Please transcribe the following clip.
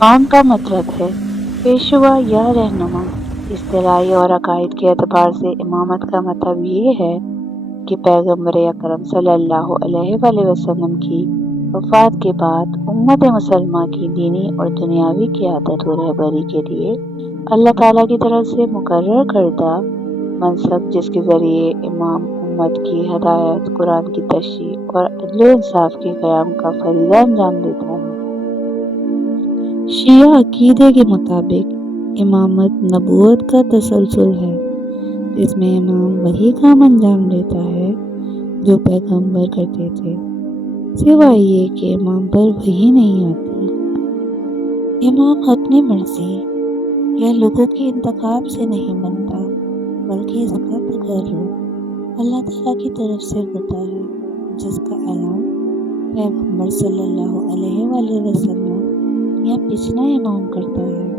इमाम का मतलब है पेशवा या रहनुमा। इस्तिलाही और अकायद के एतबार से इमामत का मतलब ये है कि पैगम्बर अकरम सल्लल्लाहु अलैहि वसल्लम की वफ़ात के बाद उम्मत मुसलमा की दीनी और दुनियावी क़ियादत व रहबरी के लिए अल्लाह ताला की तरफ से मुकर्रर करदा मनसब, जिसके ज़रिए इमाम उम्मत की हदायत, कुरान की तशरीह और अदल व इंसाफ के क़याम का फ़रीज़ा अंजाम देता है। शिया अक़ीदे के मुताबिक इमामत नबूवत का तसलसल है, जिसमें इमाम वही काम अंजाम देता है जो पैगंबर करते थे, सिवाय ये कि इमाम पर वही नहीं आती। इमाम अपनी मर्जी या लोगों के इंतखाब से नहीं बनता, बल्कि इसका तकर्रुर अल्लाह ताला की तरफ से होता है, जिसका ऐलान पैगंबर सल्लल्लाहु अलैहि वसल्लम या पिछला इमाम करता है।